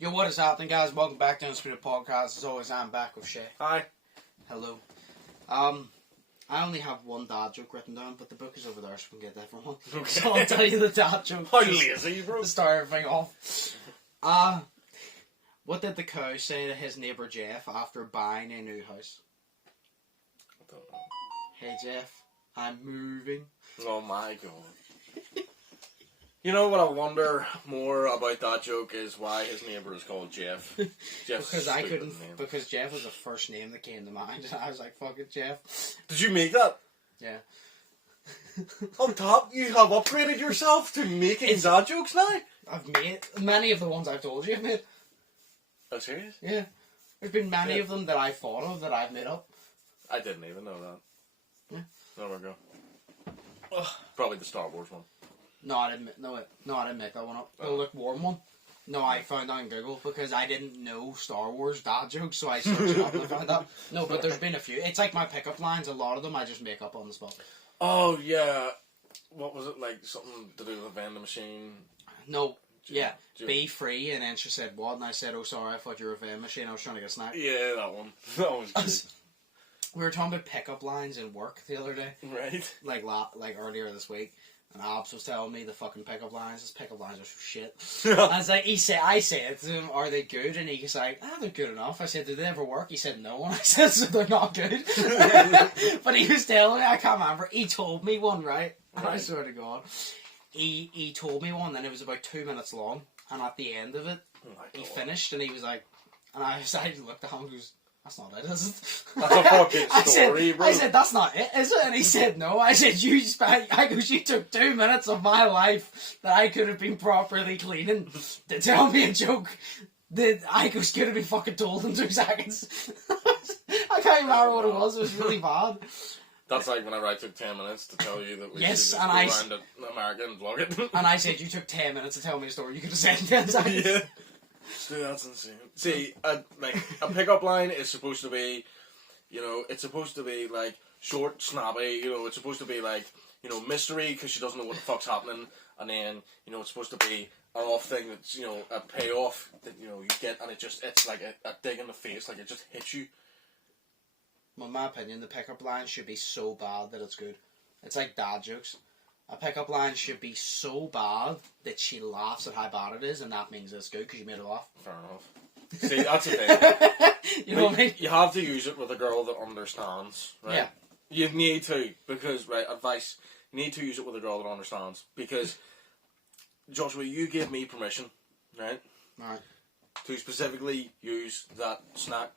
Yo, what is happening, guys? Welcome back to Undisputed Podcast. As always, I'm back with Shay. Hi. Hello. I only have one dad joke written down, but the book is over there, so we can get everyone. Okay. So I'll tell you the dad joke. How lazy, bro. To start everything off. What did the cow say to his neighbour Jeff after buying a new house? I don't know. Hey Jeff, I'm moving. Oh my god. You know what I wonder more about that joke is why his neighbour is called Jeff. Jeff's Because I couldn't, name. because Jeff was the first name that came to mind, and I was like, fuck it, Jeff. Did you make that? Yeah. On top, you have upgraded yourself to making dad jokes now? I've made, many of the ones I've told you I've made. Oh, serious? Yeah. There's been many of them that I thought of that I've made up. I didn't even know that. Yeah. There we go. Ugh. Probably the Star Wars one. No, I didn't make that one up. The lukewarm one. No, I found that on Google because I didn't know Star Wars dad jokes, so I searched it up and I found that. No, but there's been a few. It's like my pickup lines. A lot of them I just make up on the spot. Oh, yeah. What was it, like something to do with a vending machine? No, yeah. Be free, and then she said what? And I said, oh, sorry, I thought you were a vending machine. I was trying to get a snack. Yeah, that one. That was good. We were talking about pickup lines in work the other day. Right. Like earlier this week. And Abs was telling me the fucking pickup lines. His pickup lines are some shit. I was like, I said to him, are they good? And he was like, they're good enough. I said, did they ever work? He said, no. And I said, so they're not good. But he was telling me, I can't remember. He told me one, right? And I swear to God. He told me one, and it was about 2 minutes long. And at the end of it, he finished, and he was like, and I looked at him and goes, that's not it, is it? That's a fucking story, bro. I said, that's not it, is it? And he said, no. I said, you took 2 minutes of my life that I could have been properly cleaning to tell me a joke that I could have been fucking told in 2 seconds. I can't remember what it was. It was really bad. That's like whenever I took 10 minutes to tell you that we should just and go around to America and vlog it. And I said, you took 10 minutes to tell me a story. You could have said in 10 seconds. Yeah. Dude, that's insane. See, a pickup line is supposed to be, it's supposed to be like short, snappy, it's supposed to be like, mystery because she doesn't know what the fuck's happening, and then, it's supposed to be an off thing that's, a payoff that, you get, and it's like a dig in the face, like it just hits you. Well, in my opinion, the pickup line should be so bad that it's good. It's like dad jokes. A pickup line should be so bad that she laughs at how bad it is, and that means it's good because you made her laugh. Fair enough. See, that's the thing. You know what I mean? You have to use it with a girl that understands, right? Yeah. You need to, because, right, advice, you need to use it with a girl that understands. Because, Joshua, you gave me permission, right? Right. To specifically use that snack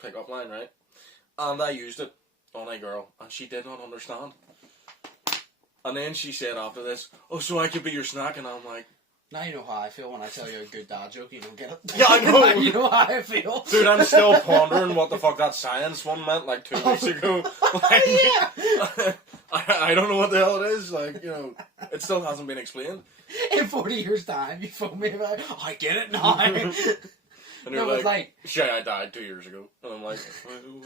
pickup line, right? And I used it on a girl, and she did not understand. And then she said after this, oh, so I could be your snack, and I'm like... Now you know how I feel when I tell you a good dad joke, you don't get it. Yeah, I know! You know how I feel. Dude, I'm still pondering what the fuck that science one meant, like 2 weeks ago. Like, Yeah! I don't know what the hell it is, like, it still hasn't been explained. In 40 years' time, you phone me about, I get it now. And you're No, but like, shit, I died 2 years ago. And I'm like,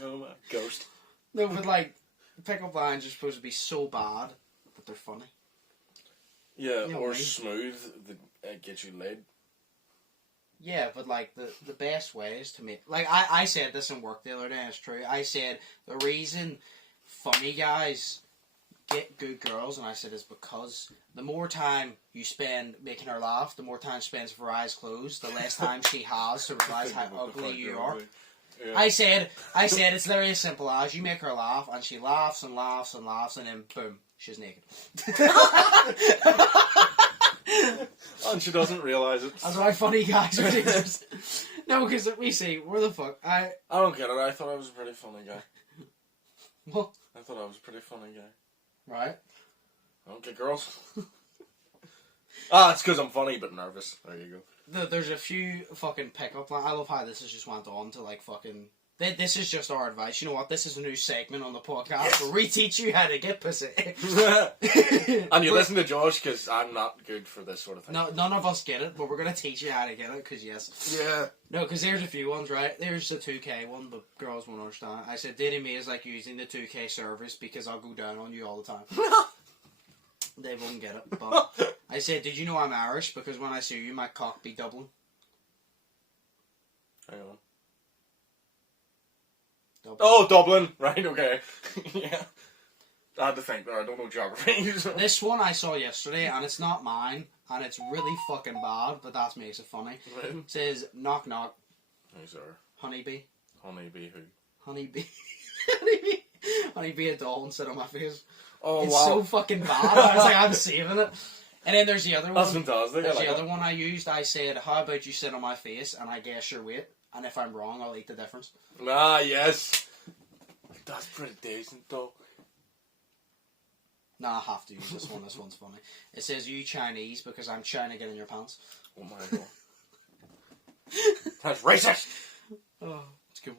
oh, ghost. No, but like, pickup lines are supposed to be so bad that they're funny. Yeah, You know or what I mean? smooth that gets you laid. Yeah, but like, the best way is to make... Like, I said this in work the other day, and it's true. I said, the reason funny guys get good girls, and I said, is because the more time you spend making her laugh, the more time she spends with her eyes closed, the less time she has to realize how ugly you are. Yeah. I said it's literally as simple as you make her laugh, and she laughs and laughs and laughs, and then boom, she's naked. And she doesn't realise it. That's why funny guys are dangerous. No, because we see, where the fuck? I don't get it. I thought I was a pretty funny guy. What? I thought I was a pretty funny guy. Right. I don't get girls. It's because I'm funny but nervous. There you go. There's a few fucking pickup lines. I love how this has just went on to like fucking... This is just our advice. You know what? This is a new segment on the podcast where we teach you how to get pussy. And you listen to Josh because I'm not good for this sort of thing. No, none of us get it, but we're going to teach you how to get it because yes. Yeah. No, because there's a few ones, right? There's the 2K one, but girls won't understand. I said, dating me is like using the 2K service because I'll go down on you all the time. They won't get it. But I said, did you know I'm Irish? Because when I sue you, my cock be Dublin. Hang on. Dublin. Oh, Dublin. Right, okay. Yeah. I had to think there. I don't know geography. So. This one I saw yesterday, and it's not mine, and it's really fucking bad, but that makes it funny. Right. It says, knock knock. Hey, sir. Honeybee. Honeybee who? Honeybee. Honeybee. Honeybee a doll and sit on my face. Oh, It's wow. so fucking bad. I was like, I'm saving it. And then there's the other one. That's fantastic. There's I like the other that. one I used. I said, how about you sit on my face and I guess your weight? And if I'm wrong, I'll eat the difference. Ah, yes. That's pretty decent, though. Nah, I have to use this one. This one's funny. It says, you Chinese because I'm trying to get in your pants. Oh my god. That's racist! Oh, it's cool.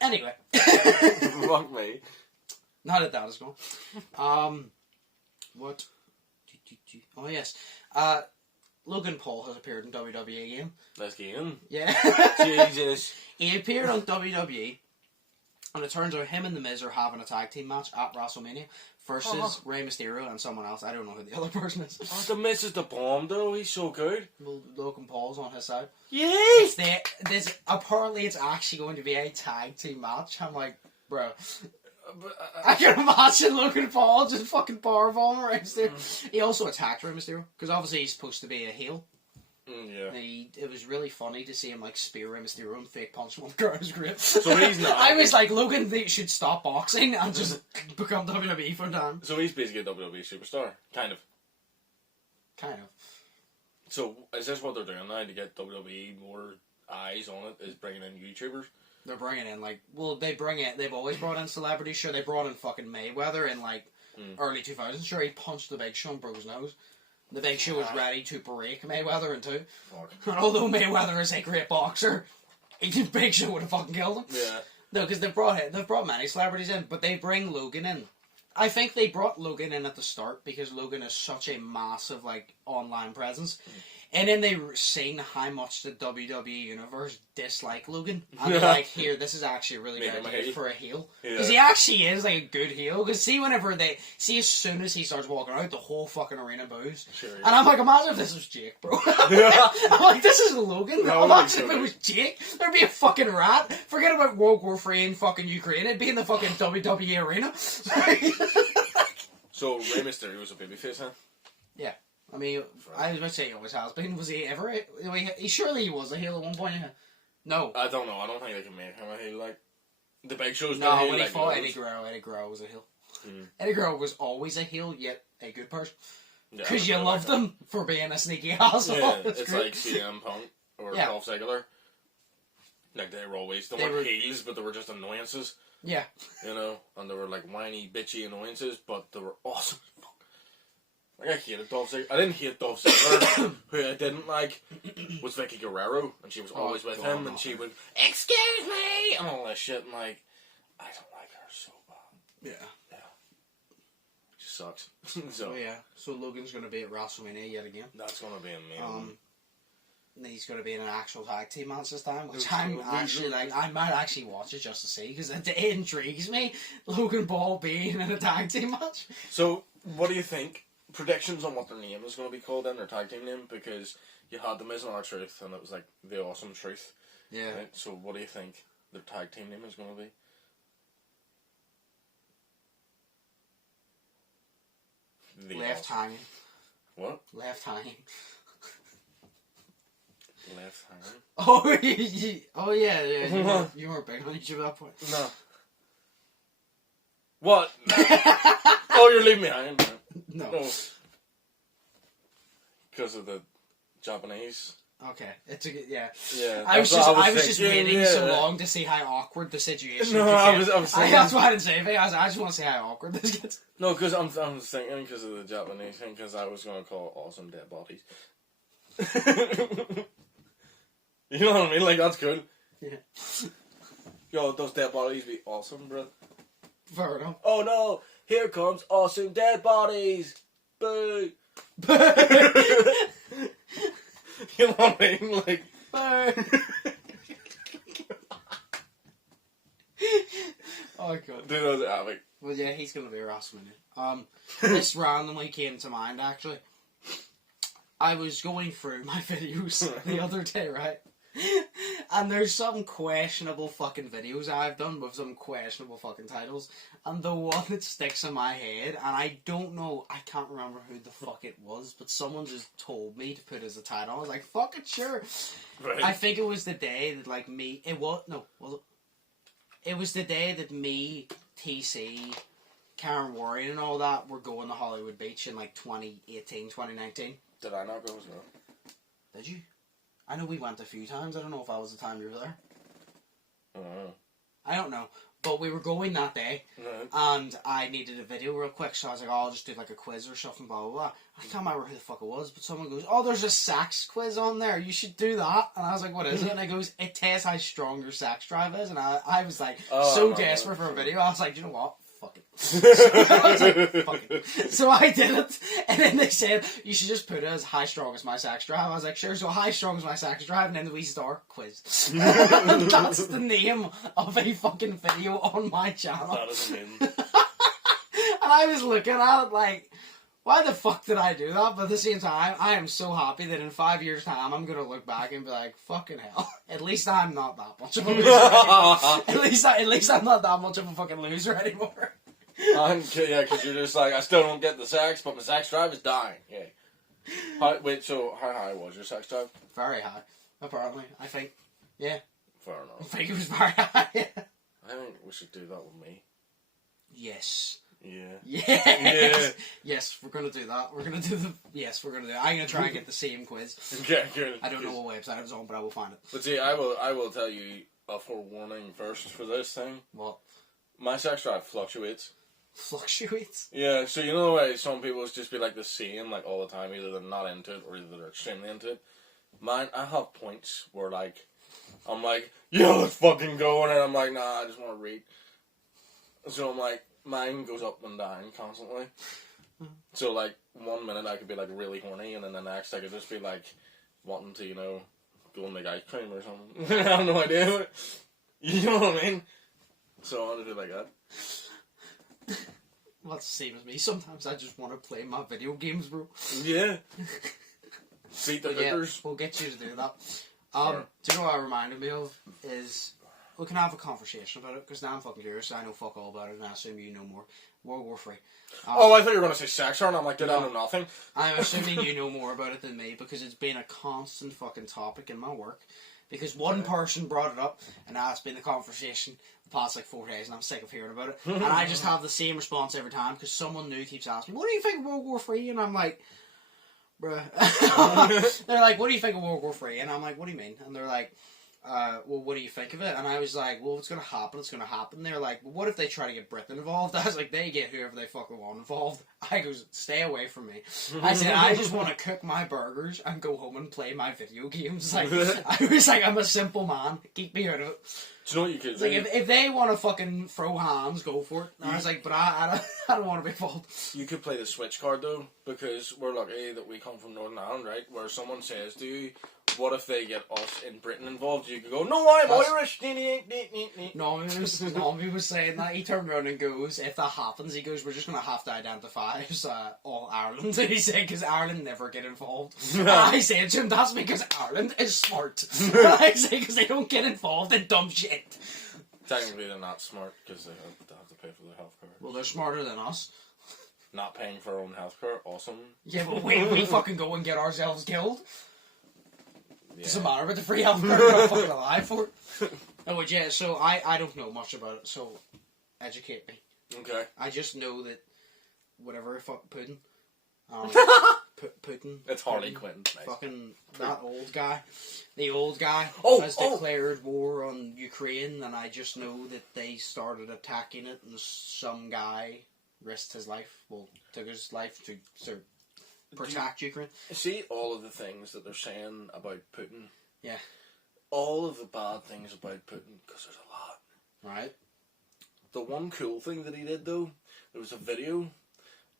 Anyway. Fuck me. Now that is gone. What? Oh, yes. Logan Paul has appeared in WWE again. Let's get in. Yeah. Jesus. He appeared on WWE, and it turns out him and The Miz are having a tag team match at WrestleMania versus Rey Mysterio and someone else. I don't know who the other person is. Oh, the Miz is the bomb, though. He's so good. Well, Logan Paul's on his side. Yay! Apparently it's actually going to be a tag team match. I'm like, bro. I can imagine Logan Paul just fucking powerbombing Rey Mysterio. He also attacked Rey Mysterio, because obviously he's supposed to be a heel. Yeah. It was really funny to see him like spear Rey Mysterio and fake punch him on the ground. It was great. So he's not. I was like, Logan should stop boxing and just become WWE for a time. So he's basically a WWE superstar. Kind of. Kind of. So is this what they're doing now to get WWE more eyes on it? Is bringing in YouTubers? They're bringing in they've always brought in celebrities. Sure, they brought in fucking Mayweather in like early 2000s. Sure, he punched the Big Show and broke his nose. The Big Show was ready to break Mayweather in two. Fuck. And although Mayweather is a great boxer, Big Show would have fucking killed him. Yeah. No, because they've brought many celebrities in, but they bring Logan in. I think they brought Logan in at the start because Logan is such a massive like online presence. And then they seen how much the WWE universe dislike Logan. And they're like, here, this is actually a really Make good him a idea heel. for a heel. Yeah. Because he actually is like a good heel. Because see, as soon as he starts walking out, the whole fucking arena boos. Sure, yeah. And I'm like, imagine if this was Jake, bro. I'm like, this is Logan. That would Imagine be if so it was Jake. There'd be a fucking rat. Forget about World War III in fucking Ukraine. It'd be in the fucking WWE arena. So Rey Mysterio was a babyface, huh? Yeah. I mean, I was about to say he always has been. Was he ever? He surely he was a heel at one point. Yeah. No. I don't know. I don't think they can make him a heel. Like the Big Show's No, been a heel, when he like, fought loads. Eddie Guerrero was a heel. Mm. Eddie Guerrero was always a heel, yet a good person. Yeah, Because you I loved like him for being a sneaky asshole. Yeah, That's it's great. like CM Punk or Yeah. Dolph Ziggler. Like they were always they They weren't were- heels, but they were just annoyances. Yeah. You know, and they were like whiny, bitchy annoyances, but they were awesome. Like I hated Dolph Ziggler. I didn't hate Dolph Ziggler. Who I didn't like was Vicky Guerrero, and she was always with God, him, no. and she would excuse me and all that shit. And like, I don't like her so bad. Yeah. She sucks. So yeah. So Logan's going to be at WrestleMania yet again. that's gonna be amazing. And he's going to be in an actual tag team match this time, which I'm actually like, I might actually watch it just to see, because it intrigues me. Logan Paul being in a tag team match. So what do you think? Predictions on what their name is going to be called then, their tag team name, because you had the Miz and R-Truth, and it was like the Awesome Truth. Yeah. Right? So what do you think their tag team name is going to be? The Left Awesome- hanging. What? Left hanging. Left hanging? Oh yeah. You weren't big on YouTube at that point. No. What? Oh, you're leaving me hanging. No. Because of the Japanese. Okay, it's a good, yeah. Yeah. I was that's what just thinking, waiting yeah. so long to see how awkward the situation. No, could I get. was thinking. That's why I didn't say anything. I just want to see how awkward this gets. No, because I'm thinking because of the Japanese thing, because I was going to call it Awesome Dead Bodies. You know what I mean? Like, that's cool. Yeah. Yo, those dead bodies be awesome, bro. Fair enough. Oh no, here comes Awesome Dead Bodies. Boo. You know what I mean? Like, Oh god. dude, that was epic. Well, But yeah, he's going to be a WrestleMania. This randomly came to mind, actually. I was going through my videos the other day, right? And there's some questionable fucking videos I've done with some questionable fucking titles. And the one that sticks in my head, and I don't know, I can't remember who the fuck it was, but someone just told me to put as a title. I was like, fuck it, sure. Right. I think it was the day that, like, it was the day that me, TC, Karen Warren and all that were going to Hollywood Beach in, like, 2018, 2019. Did I not go as well? Did you? I know we went a few times. I don't know if that was the time you were there. I don't know. But we were going that day, and I needed a video real quick, so I was like, oh, I'll just do like a quiz or something, blah, blah, blah. I can't remember who the fuck it was, but someone goes, oh, there's a sax quiz on there. You should do that. And I was like, what is it? And it goes, it tests how strong your sax drive is. And I was like, desperate for a video. I was like, do you know what? Fuck it. So I was like, fuck it. So I did it, and then they said, you should just put it as high strong as my sax drive. I was like, sure, so high strong as my sax drive, and then the wee star quiz. And that's the name of a fucking video on my channel. That is amazing. And I was looking at it like, why the fuck did I do that? But at the same time, I am so happy that in 5 years' time, I'm going to look back and be like, fucking hell. At least I'm not that much of a loser anymore. At least I'm not that much of a fucking loser anymore. Yeah, because you're just like, I still don't get the sax, but my sax drive is dying. Yeah. So how high was your sax drive? Very high, apparently. I think. Yeah. Fair enough. I think it was very high. I think we should do that with me. Yes. Yeah. Yes. Yes, we're gonna do that. We're gonna do it. I'm gonna try and get the same quiz. Okay, good. I don't know what website it's on, but I will find it. But see, I will tell you a forewarning first for this thing. What? My sex drive fluctuates. Fluctuates? Yeah, so you know the way some people just be like the same like all the time, either they're not into it or either they're extremely into it. Mine, I have points where like I'm like, yeah, let's fucking go, and then I'm like, nah, I just want to read. So I'm like, mine goes up and down constantly. So like 1 minute I could be like really horny, and then the next I could just be like wanting to, go and make ice cream or something. I have no idea. You know what I mean? So I want to do like that. Well, that's the same as me. Sometimes I just want to play my video games, bro. Yeah. Beat the hookers. Yeah, we'll get you to do that. Do you know what it reminded me of? Is we can have a conversation about it, because now I'm fucking curious. I know fuck all about it, and I assume you know more. World War III. I thought you were going to say sex, and I'm like, dude, I know nothing. I'm assuming you know more about it than me, because it's been a constant fucking topic in my work. Because one person brought it up, and that's been the conversation the past like 4 days, and I'm sick of hearing about it. And I just have the same response every time, because someone new keeps asking me, what do you think of World War III? And I'm like, bruh. They're like, what do you think of World War III? And I'm like, what do you mean? And they're like, well, what do you think of it? And I was like, well, if it's going to happen, it's going to happen. They're like, well, what if they try to get Britain involved? I was like, they get whoever they fucking want involved. I goes, stay away from me. I said, I just want to cook my burgers and go home and play my video games. Like, I was like, I'm a simple man. Keep me out of it. Do you know what you could do? Like, if they want to fucking throw hands, go for it. And I was like, but I don't want to be involved. You could play the switch card, though, because we're lucky that we come from Northern Ireland, right? Where someone says to you, what if they get us in Britain involved? You could go, no, I'm Irish. No, he was saying that. He turned around and goes, if that happens, he goes, we're just going to have to identify as all Ireland. And he said, because Ireland never get involved. And I said to him, that's because Ireland is smart. And I say, because they don't get involved in dumb shit. Technically, they're not smart, because they have to pay for their health care. Well, they're smarter than us. Not paying for our own health care, awesome. Yeah, but we fucking go and get ourselves killed. Yeah. Doesn't matter about the free healthcare, we're not fucking alive for it. Oh, yeah, so I don't know much about it, so educate me. Okay. I just know that whatever fuck Putin. Putin. It's Harley Quinn. Nice. Fucking that old guy. The old guy has declared war on Ukraine, and I just know that they started attacking it, and some guy risked his life. Well, took his life to protect Ukraine. See all of the things that they're saying about Putin? Yeah. All of the bad things about Putin, because there's a lot. Right. The one cool thing that he did, though, there was a video,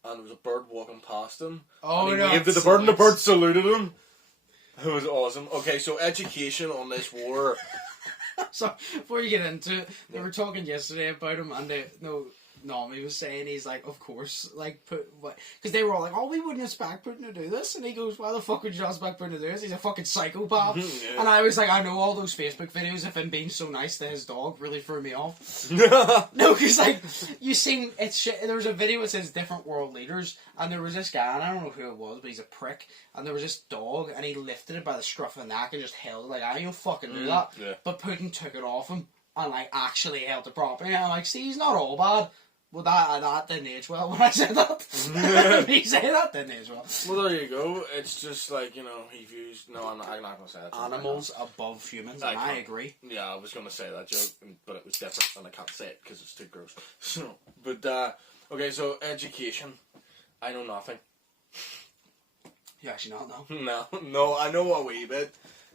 and there was a bird walking past him. Oh, and he waved at the bird, and the bird saluted him. It was awesome. Okay, so education on this war. So, before you get into it, they were talking yesterday about him, and Nami was saying, he's like, of course, like, because they were all like, oh, we wouldn't expect Putin to do this, and he goes, why the fuck would you not expect Putin to do this? He's a fucking psychopath. Yeah. And I was like, I know all those Facebook videos of him being so nice to his dog really threw me off. No, because, like, you seen, it's shit, there was a video that says different world leaders, and there was this guy, and I don't know who it was, but he's a prick, and there was this dog, and he lifted it by the scruff of the neck and just held it, like, I don't fucking do that. Yeah. But Putin took it off him, and, like, actually held it properly, and I'm like, see, he's not all bad. Well, that didn't age well when I said that. He said that didn't age well. Well, there you go. It's just like, you know, he views... No, I'm not going to say that. Animals above humans, and I agree. Yeah, I was going to say that joke, but it was different, and I can't say it because it's too gross. So, but, okay, so education. I know nothing. You actually not know? No, I know a wee bit,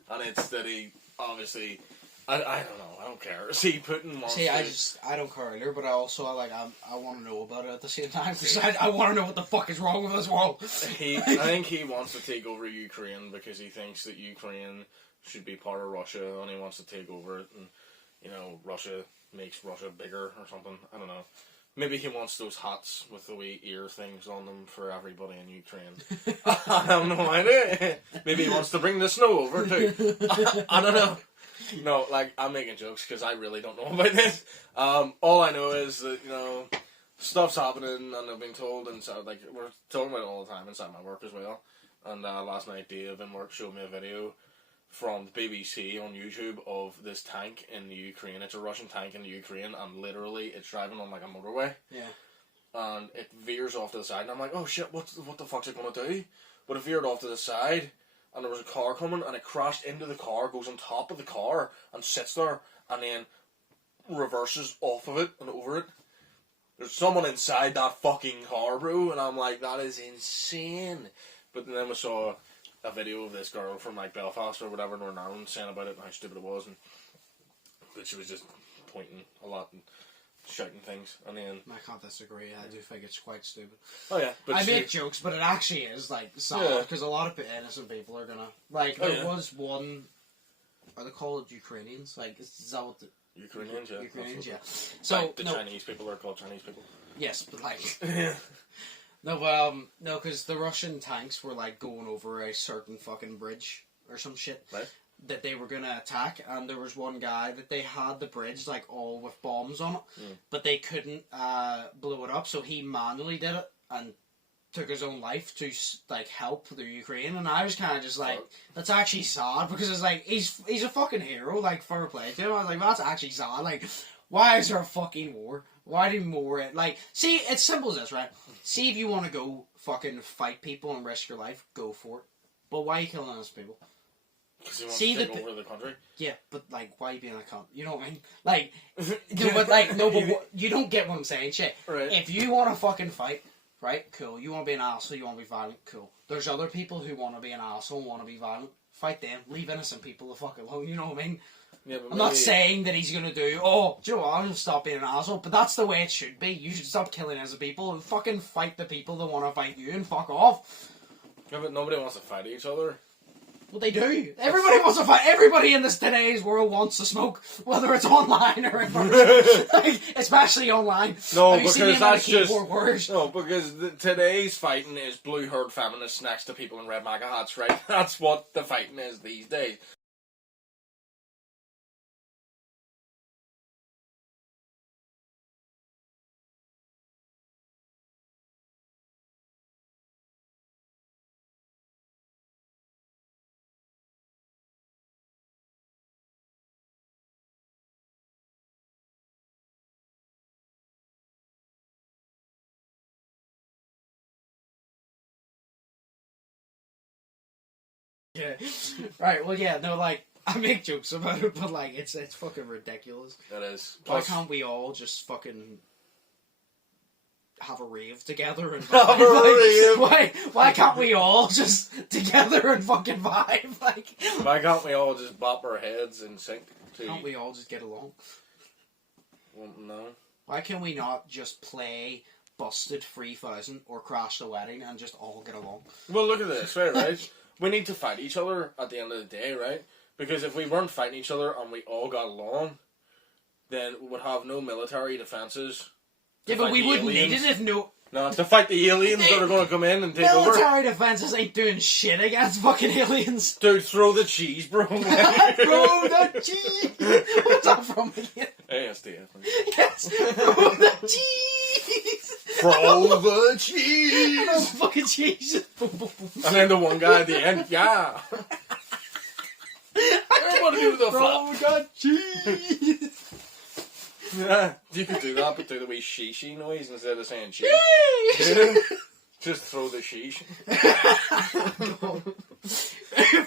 and it's that he, obviously... I don't know. I don't care. See, Putin wants I don't care either, but I want to know about it at the same time, because I want to know what the fuck is wrong with this world. I think he wants to take over Ukraine because he thinks that Ukraine should be part of Russia, and he wants to take over it, and, you know, Russia makes Russia bigger or something. I don't know. Maybe he wants those hats with the wee ear things on them for everybody in Ukraine. I have no idea. Maybe he wants to bring the snow over too. I don't know. No, like, I'm making jokes because I really don't know about this. All I know is that, you know, stuff's happening and I've been told, and so, like, we're talking about it all the time inside my work as well. And last night Dave in work showed me a video from the BBC on YouTube of this tank in the Ukraine. It's a Russian tank in the Ukraine, and literally it's driving on like a motorway. Yeah. And it veers off to the side, and I'm like, oh shit, what the fuck's it gonna do? But it veered off to the side, and there was a car coming, and it crashed into the car, goes on top of the car, and sits there, and then reverses off of it and over it. There's someone inside that fucking car, bro, and I'm like, that is insane. But then we saw a video of this girl from like Belfast or whatever, Northern Ireland, saying about it and how stupid it was, but she was just pointing a lot and shouting things, and then... I can't disagree, I do think it's quite stupid. Oh yeah, but I make jokes, but it actually is, like, sad, because a lot of innocent people are gonna... Like, there was one... Are they called Ukrainians? Like, is that what the... Ukrainians, yeah. Ukrainians, yeah. So, like the Chinese people are called Chinese people. Yes, but, like... No, because the Russian tanks were, like, going over a certain fucking bridge or some shit. Right. That they were going to attack, and there was one guy that they had the bridge, like, all with bombs on it, but they couldn't blow it up, so he manually did it, and took his own life to, like, help the Ukraine, and I was kind of just like, that's actually sad, because it's like, he's a fucking hero, like, fair play to him. I was like, that's actually sad, like, why is there a fucking war? Why do more, like, see, it's simple as this, right? See if you want to go fucking fight people and risk your life, go for it. But why are you killing innocent people? Because he wants to take over the country? Yeah, but, like, why are you being a cunt? You know what I mean? Like, you don't get what I'm saying, shit. Right. If you want to fucking fight, right, cool. You want to be an asshole, you want to be violent, cool. There's other people who want to be an asshole and want to be violent. Fight them. Leave innocent people the fuck alone, you know what I mean? Yeah, I'm not saying that he's going to do, do you know what, I'm going to stop being an asshole, but that's the way it should be. You should stop killing innocent people and fucking fight the people that want to fight you and fuck off. Yeah, but nobody wants to fight each other. Well, they do. Everybody wants to fight. Everybody in today's world wants to smoke, whether it's online or in person. Like, especially online. No, because that's just... Warriors? No, because today's fighting is blue-haired feminists next to people in red MAGA hats, right? That's what the fighting is these days. Yeah. Right, well, yeah, no, like, I make jokes about it, but, like, it's fucking ridiculous. It is. Why can't we all just fucking have a rave together and vibe? Have a rave? Why can't we all just together and fucking vibe? Like, why can't we all just bop our heads and sync to... Can't we all just get along? Well, no. Why can we not just play Busted 3000 or Crash the Wedding and just all get along? Well, look at this, right? We need to fight each other at the end of the day, right? Because if we weren't fighting each other and we all got along, then we would have no military defences Yeah, but we wouldn't need it if no... No, to fight the aliens that are going to come in and take over. Military defenses ain't doing shit against fucking aliens. Dude, throw the cheese, bro. Throw the cheese. What's that from again? ASDF. Yes. Throw the cheese. Throw the cheese. And all the fucking cheese. And then the one guy at the end, yeah. I want to do the flop. Throw the cheese. Yeah, you could do that, but do the wee sheeshy noise instead of saying cheese. Just throw the sheesh.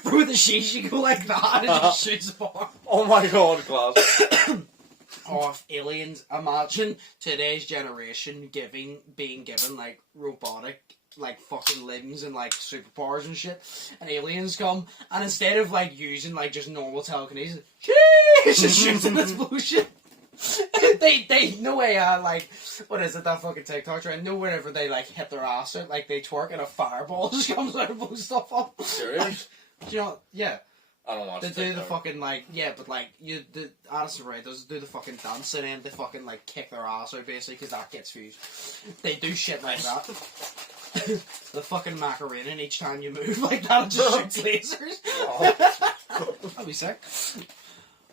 Throw the sheesh, you go like that and just shoots the bar. Oh my god, class. Oh, aliens, imagine today's generation being given like robotic like fucking limbs and like superpowers and shit, and aliens come and instead of like using like just normal telekinesis, just shoots an explosion. they no way like what is it that fucking TikTok trend? No, whenever they like hit their ass out, like they twerk and a fireball just comes out and blows stuff up. Serious? You know, yeah. I don't watch They TikTok. do the fucking like but like the Addison Rae does do the fucking dance and then they fucking like kick their ass out basically because that gets views. They do shit like that. The fucking Macarena, and each time you move like that, it just shoots lasers. Oh. That'd be sick.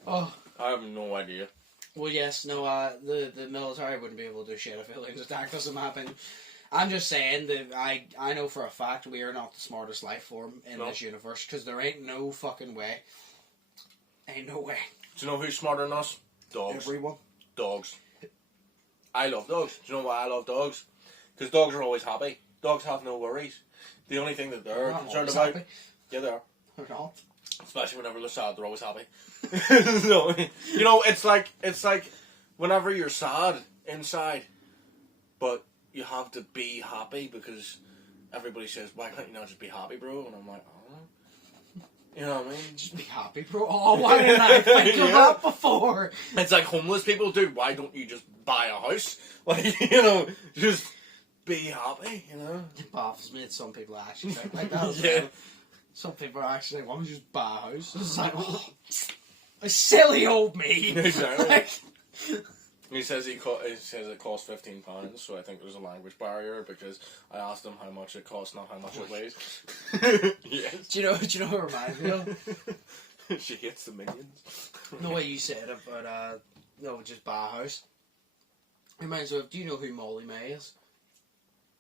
Oh. I have no idea. Well, yes, no, the military wouldn't be able to do shit if aliens attacked us, in my opinion. I'm just saying that I know for a fact we are not the smartest life form in this universe, because there ain't no fucking way. Ain't no way. Do you know who's smarter than us? Dogs. Everyone. Dogs. I love dogs. Do you know why I love dogs? Because dogs are always happy. Dogs have no worries. The only thing that they're concerned about... Happy. Yeah, they are. They're not. Especially whenever they're sad, they're always happy. No, you know, it's like whenever you're sad inside, but you have to be happy because everybody says, "Why can't you not just be happy, bro?" And I'm like, "Oh, you know what I mean? Just be happy, bro." Oh, why didn't I think of that before? It's like homeless people do. Why don't you just buy a house? Like, you know, just be happy. You know, it baffles me that some people actually think like that. Yeah. Well. Some people are actually like, "Why don't you just buy a house?" It's like, oh, a silly old me. Exactly. Like, he says it costs £15, so I think there's a language barrier because I asked him how much it costs, not how much it weighs. Yes. Do you know what it reminds me of? She hates the minions. The way you said it, but no, just buy a house. It reminds me of, do you know who Molly May is?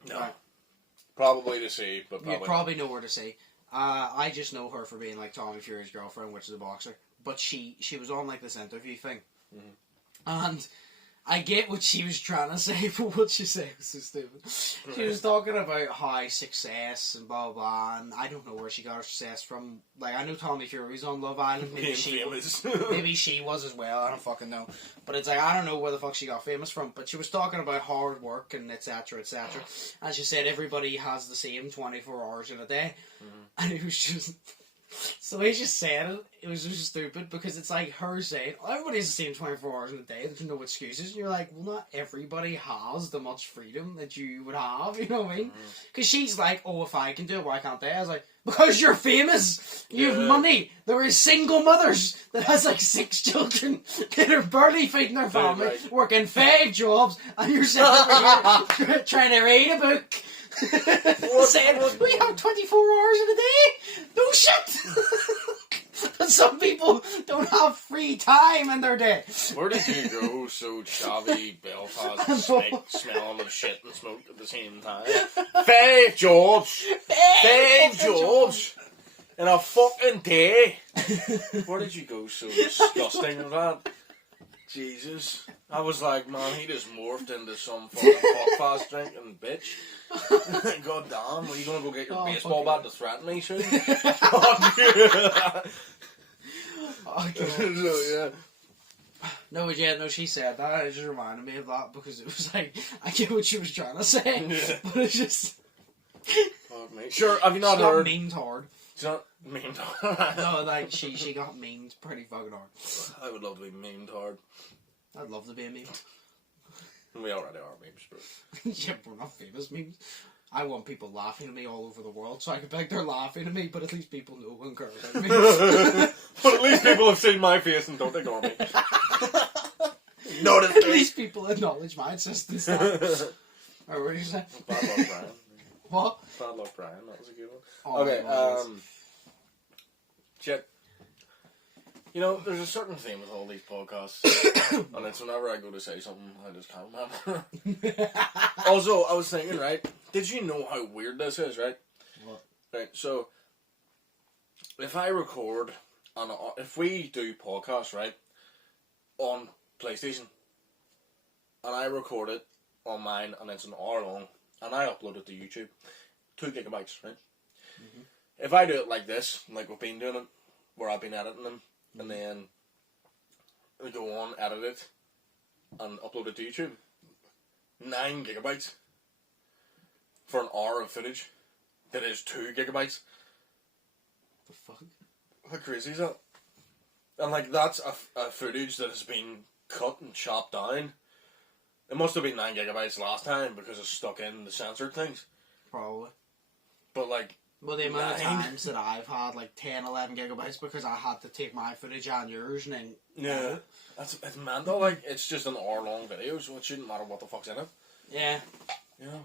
No. Right. Probably to see, but probably. You probably know where to see. I just know her for being like Tommy Fury's girlfriend, which is a boxer. But she was on like this interview thing, and I get what she was trying to say, but what she said was so stupid. She was talking about how success and blah blah blah, and I don't know where she got her success from. Like I know Tommy Fury's on Love Island, maybe she was as well. I don't fucking know, but it's like I don't know where the fuck she got famous from. But she was talking about hard work and etc. etc. And she said everybody has the same 24 hours in a day, and it was just. So he just said it was just stupid because it's like her saying, everybody has the same 24 hours in a day, there's no excuses. And you're like, well, not everybody has the much freedom that you would have, you know what I mean? Because she's like, oh, if I can do it, why can't they? I was like, because you're famous, you have money. There are single mothers that has like 6 children that are barely feeding their family, working 5 jobs, and you're sitting over here trying to read a book. Saying, we have 24 hours in a day? No shit! But some people don't have free time in their day. Where did you go so chavvy, Belfast, smelling of shit and smoke at the same time? 5 jobs! 5 jobs! In a fucking day! Where did you go so disgusting with that? Jesus. I was like, man, he just morphed into some fucking fast drinking bitch. God damn, are you going to go get your baseball bat to threaten me soon? Yeah. No, she said that. It just reminded me of that because it was like, I get what she was trying to say, but it's just... Fuck me. Sure, have you not heard... She got memed hard. She's not memed hard? No, like, she got memed pretty fucking hard. I would love to be memed hard. I'd love to be a meme. We already are memes, bro. Yeah, we're not famous memes. I want people laughing at me all over the world, so I can be like, they're laughing at me, but at least people know and care about me. But at least people have seen my face and don't ignore me. Notice At me. least people acknowledge my existence. Or what do you say? Bad luck, Brian. What? Bad luck, Brian. That was a good one. Oh, Okay, shit. You know, there's a certain theme with all these podcasts, and it's whenever I go to say something, I just can't remember. Also, I was thinking, right, did you know how weird this is, right? What? Right, so, if I record, if we do podcasts, right, on PlayStation, and I record it on mine, and it's an hour long, and I upload it to YouTube, 2 gigabytes, right? Mm-hmm. If I do it like this, like we've been doing it, where I've been editing them, and then I go on, edit it, and upload it to YouTube, 9 gigabytes for an hour of footage. That is 2 gigabytes. The fuck? How crazy is that? And like that's a footage that has been cut and chopped down. It must have been 9 gigabytes last time because it's stuck in the censored things. Probably. But like, well, the amount of 9? times that I've had like 10, 11 gigabytes because I had to take my footage and yours and then... Yeah. It's mental, like, it's just an hour long video, so it shouldn't matter what the fuck's in it. Yeah. Yeah.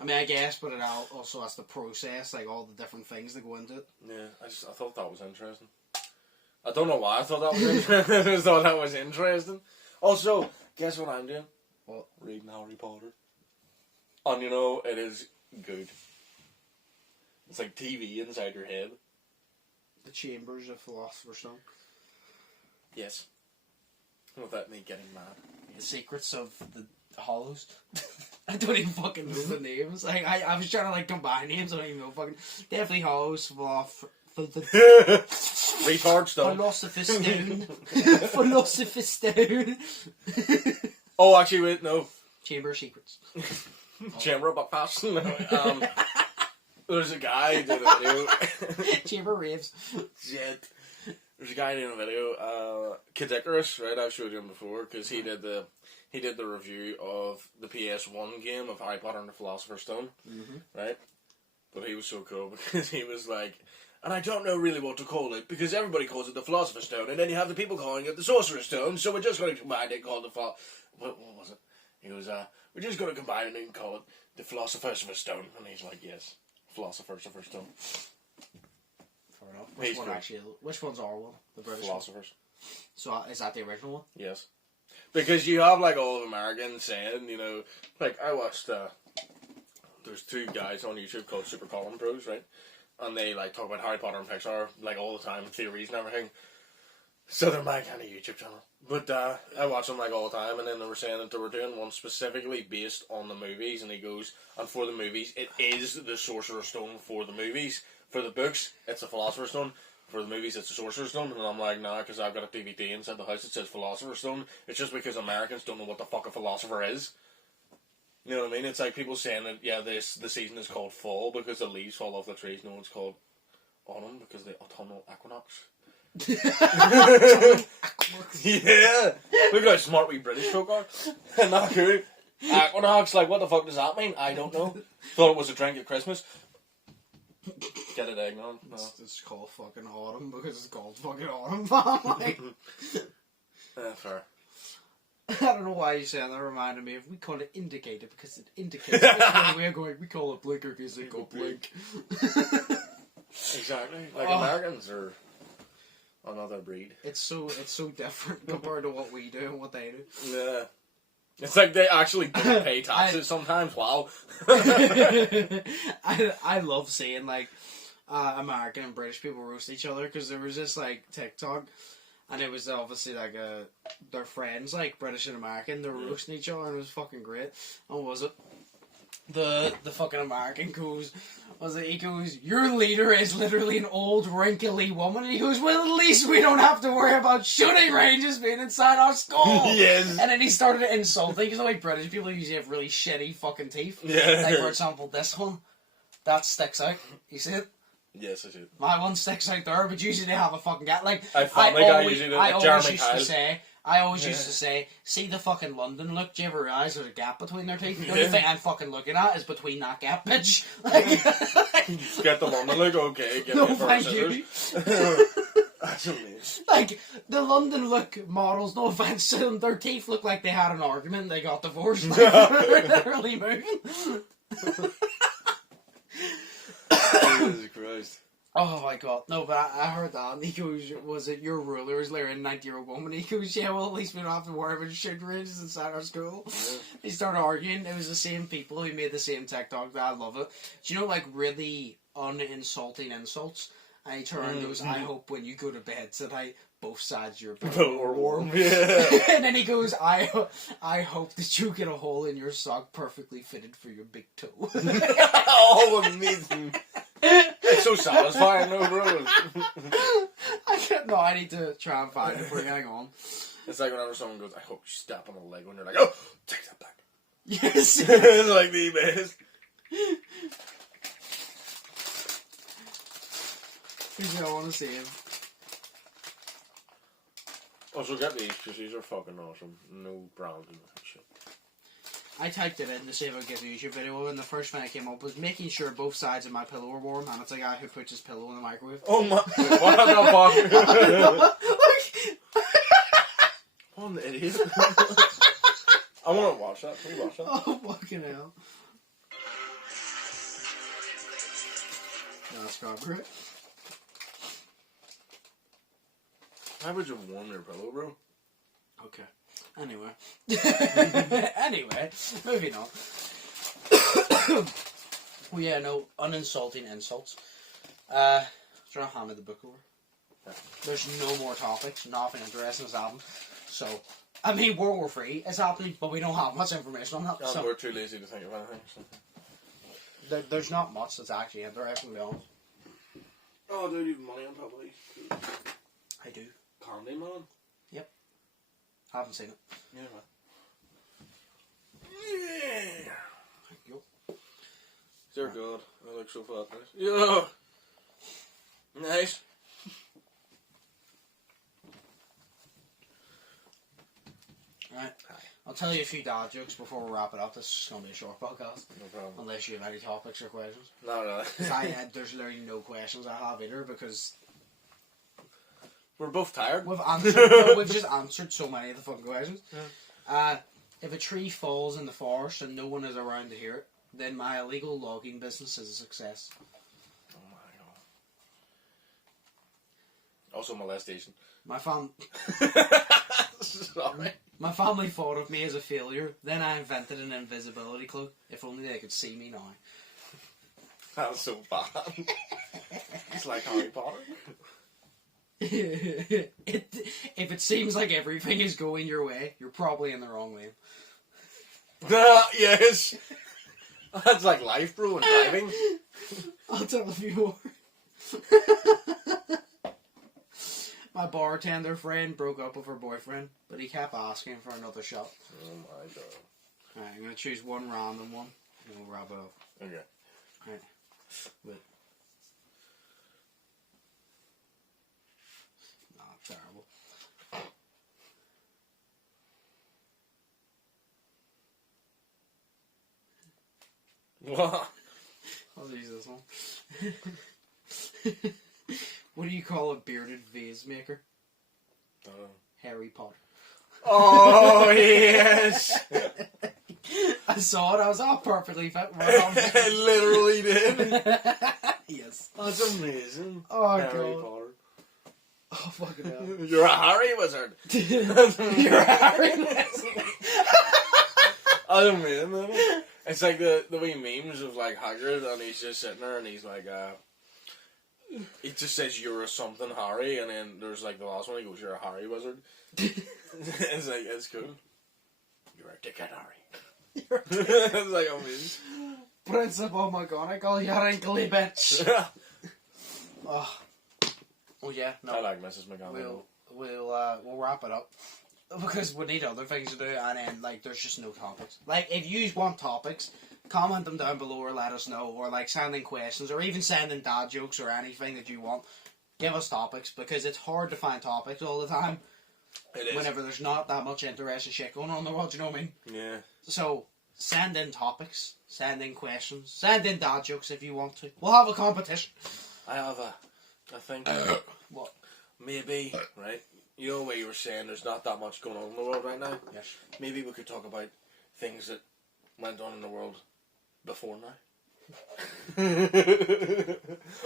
I mean, I guess, but it also has to process, like, all the different things that go into it. Yeah, I thought that was interesting. I don't know why I thought that was interesting. I just thought that was interesting. Also, guess what I'm doing? What? Reading Harry Potter. And you know, it is good. It's like TV inside your head. The Chambers of Philosopher's Stone. Yes. Without me getting mad. The Secrets of the Hollows. I don't even fucking know the names. Like, I was trying to like combine names. I don't even know fucking. Definitely Hollows. Retard Stone. Philosopher's Stone. Philosopher's Stone. Oh, actually, wait, no. Chamber of Secrets. Chamber of Buckfast. There's a guy doing a video. Chamber Raves. Shit. There's a guy doing a video. Kid Icarus, right? I've showed you him before because he did the review of the PS1 game of Harry Potter and the Philosopher's Stone, right? But he was so cool because he was like, and I don't know really what to call it because everybody calls it the Philosopher's Stone, and then you have the people calling it the Sorcerer's Stone. So we're just going to combine it, call it the what was it? He goes, we're just going to combine it and call it the Philosopher's Stone, and he's like, yes. Philosopher's Stone. Fair enough. Which one's our one? The British Philosophers. One? So is that the original one? Yes. Because you have like all of Americans saying, you know, like I watched, there's 2 guys on YouTube called Super Colin Bros, right? And they like talk about Harry Potter and Pixar like all the time, theories and everything. So they're my kind of YouTube channel. But I watch them like all the time, and then they were saying that they were doing one specifically based on the movies, and he goes, and for the movies, it is the Sorcerer's Stone for the movies. For the books, it's a Philosopher's Stone. For the movies, it's a Sorcerer's Stone. And I'm like, nah, because I've got a DVD inside the house that says Philosopher's Stone. It's just because Americans don't know what the fuck a philosopher is. You know what I mean? It's like people saying that, yeah, the season is called fall because the leaves fall off the trees. No, it's called autumn because the autumnal equinox. Yeah, look how smart we British folk are. Not cool. Equinox, like what the fuck does that mean? I don't know. Thought it was a drink at Christmas. Get it eggnog? No. It's called fucking autumn because it's called fucking autumn. Like, fair. I don't know why you said that. Reminded me of we call it indicator because it indicates which way we're going. We call it blinker because it go blink. Exactly. Like Americans are another breed. It's so different compared to what we do and what they do. Yeah. It's like they actually don't pay taxes sometimes. Wow. I love seeing like American and British people roast each other because there was this like TikTok and it was obviously like their friends like British and American, they were roasting each other and it was fucking great. And what was it? The fucking American goes, he goes, your leader is literally an old wrinkly woman. And he goes, well, at least we don't have to worry about shooting ranges being inside our skull. Yes. And then he started insulting, because like British people usually have really shitty fucking teeth. Yeah. Like for example, this one, that sticks out. You see it? Yes, I see. My one sticks out there, but usually they have a fucking gap. Like I always used to say, see the fucking London look, do you ever realise there's a gap between their teeth? The only thing I'm fucking looking at is between that gap, bitch. Like, get the London look, okay, get no, me for thank scissors. you. That's amazing. Like, the London Look models, no offense to them, their teeth look like they had an argument, they got divorced. Like, they're literally moving. Jesus Christ. Oh my god, no, but I heard that, and he goes, was it your ruler is there in 90-year-old woman? He goes, yeah, well, at least we don't have to worry about shooting ranges inside our school. Yeah. They started arguing, it was the same people who made the same TikTok, that I love it. Do you know, like, really uninsulting insults? And he turned and goes, I hope when you go to bed tonight, both sides of your pillow are warm. Yeah. And then he goes, I hope that you get a hole in your sock perfectly fitted for your big toe. Oh, amazing. It's so satisfying, though, bro. I need to try and find it for you. Hang on. It's like whenever someone goes, I hope you step on a leg when you're like, oh, take that back. Yes. It's like the best. I want to see him. Also, get these because these are fucking awesome. No brand and shit. I typed it in to see if I could get a YouTube video, and the first thing that came up was making sure both sides of my pillow are warm, and it's a guy who puts his pillow in the microwave. Oh my! What the fuck? What an idiot! I want to watch that. Can we watch that? Oh fucking hell! That's copyright. How would you warm your pillow, bro? Okay. Anyway. Anyway, moving on. Well, yeah, no, uninsulting insults. Do you want to hand me the book over? Yeah. There's no more topics, nothing interesting has happened. So, I mean, World War III is happening, but we don't have much information on that. Yeah, so we're too lazy to think of anything. So. There's not much that's actually interesting, to be honest. Oh, dude, you have money on top of these? I do. Candyman? Yep. I haven't seen it. Yeah, man. Yeah. Thank you. Dear God, I look so fat. Yeah. Nice. Right. I'll tell you a few dad jokes before we wrap it up. This is going to be a short podcast. No problem. Unless you have any topics or questions. No, really. There's literally no questions I have either because we're both tired. We've just answered so many of the fucking questions. Yeah. If a tree falls in the forest and no one is around to hear it, then my illegal logging business is a success. Oh my god. Also molestation. Sorry. My family thought of me as a failure. Then I invented an invisibility cloak. If only they could see me now. That's so bad. It's like Harry Potter. If it seems like everything is going your way, you're probably in the wrong lane. Yes. That's like life, bro, and driving. I'll tell a few more. My bartender friend broke up with her boyfriend, but he kept asking for another shot. Oh my god. Alright, I'm going to choose one random one, and we'll wrap it up. Okay. Alright. Wait. Nah, terrible. What? I'll use this one. What do you call a bearded vase maker? Harry Potter. Oh, yes! I saw it, I was all perfectly fit. It literally did. Yes. That's amazing. Oh, Harry God. Potter. Oh, fucking hell. You're a Harry wizard. You're a Harry wizard. I don't mean it. It's like the wee memes of like Hagrid, and he's just sitting there and he's like, he just says you're a something Harry, and then there's like the last one, he goes, you're a Harry wizard. It's like, it's cool. You're a dickhead Harry. It's like amazing. Principal McGonagall, you wrinkly bitch. Oh. Well, yeah, no. I like Mrs. McGonagall. We'll wrap it up. Because we need other things to do, and then, like, there's just no topics. Like, if you want topics, comment them down below or let us know, or, like, send in questions, or even send in dad jokes or anything that you want. Give us topics, because it's hard to find topics all the time. It is. Whenever there's not that much interesting shit going on in the world, you know what I mean? Yeah. So, send in topics, send in questions, send in dad jokes if you want to. We'll have a competition. I have a thing. What? maybe, right? You know where you were saying there's not that much going on in the world right now? Yes. Maybe we could talk about things that went on in the world before now.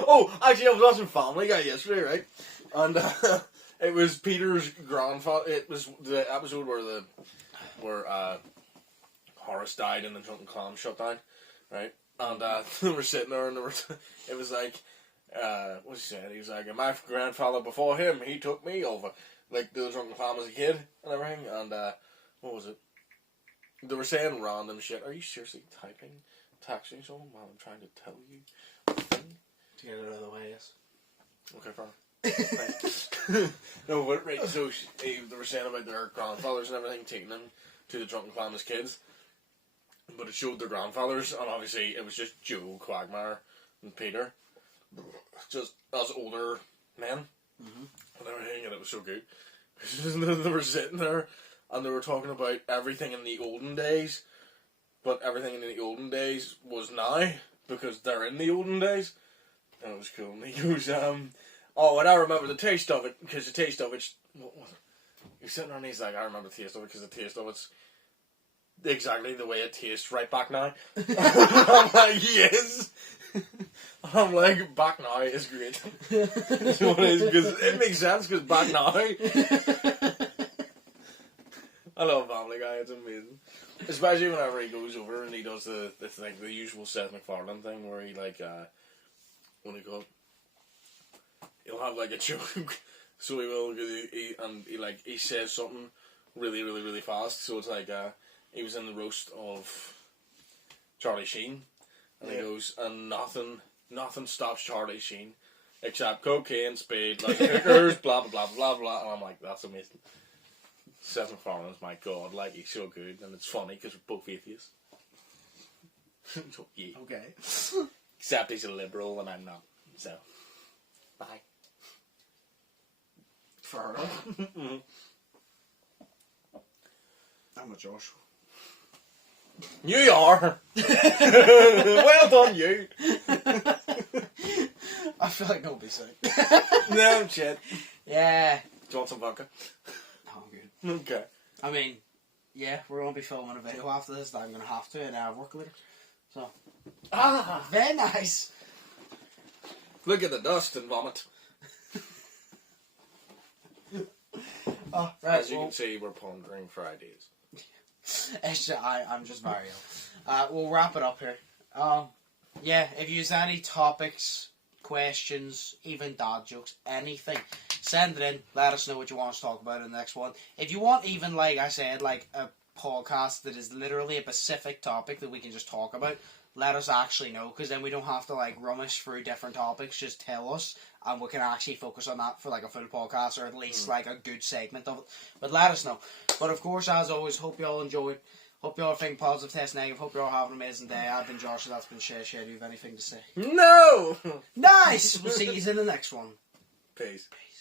Oh, actually, I was watching Family Guy yesterday, right? And it was Peter's grandfather. It was the episode where Horace died and the drunken clam shut down, right? And they were sitting there, and it was like, what's he saying? He was like, my grandfather before him, he took me over, like the drunken clam as a kid and everything. And what was it? They were saying random shit. Are you seriously texting someone while I'm trying to tell you a thing? To get it out of the way, yes. Okay, fine. Right. No, but right, so they were saying about their grandfathers and everything, taking them to the drunken clam as kids. But it showed their grandfathers, and obviously it was just Joe, Quagmire, and Peter. Just as older men. Mm-hmm. And everything, and it was so good. They were sitting there, and they were talking about everything in the olden days, but everything in the olden days was now, because they're in the olden days. And it was cool. And he goes, oh, and I remember the taste of it, because the taste of it, what was it? He's sitting there and he's like, I remember the taste of it, because the taste of it's exactly the way it tastes right back now. I'm like, yes. I'm like, back now is great. That's what it is, because it makes sense, because back now. I love Family Guy, it's amazing. Especially whenever he goes over and he does the usual Seth MacFarlane thing, where he like, what do you call it? He'll have like a joke, so he will, cause he says something really, really, really fast. So it's like, he was in the roast of Charlie Sheen, and he goes, and nothing stops Charlie Sheen except cocaine, speed, like hookers, blah blah blah blah blah. And I'm like, that's amazing. Seth MacFarlane's my god, like he's so good, and it's funny because we're both atheists. So, yeah. Okay. Except he's a liberal and I'm not. So, bye. Fair enough. Mm-hmm. I'm a Josh. You are! Well done, you! I feel like nobody sick. No, shit. Yeah. Do you want some vodka? No, I'm good. Okay. I mean, yeah, we're going to be filming a video after this that I'm going to have to, and I work later. So. Very nice. Look at the dust and vomit. Oh, right. As you can see, we're pondering for ideas. I'm just very ill. We'll wrap it up here. Yeah, if you have any topics, questions, even dad jokes, anything, send it in. Let us know what you want us to talk about in the next one. If you want even, like I said, like a podcast that is literally a specific topic that we can just talk about, let us actually know, because then we don't have to like rummage through different topics. Just tell us, and we can actually focus on that for like a full podcast, or at least like a good segment of it. But let us know. But of course, as always, hope you all enjoyed. Hope you all think positive, test negative. Hope you all have an amazing day. I've been Josh, that's been Sheas. Do you have anything to say? No! Nice! We'll see you in the next one. Peace. Peace.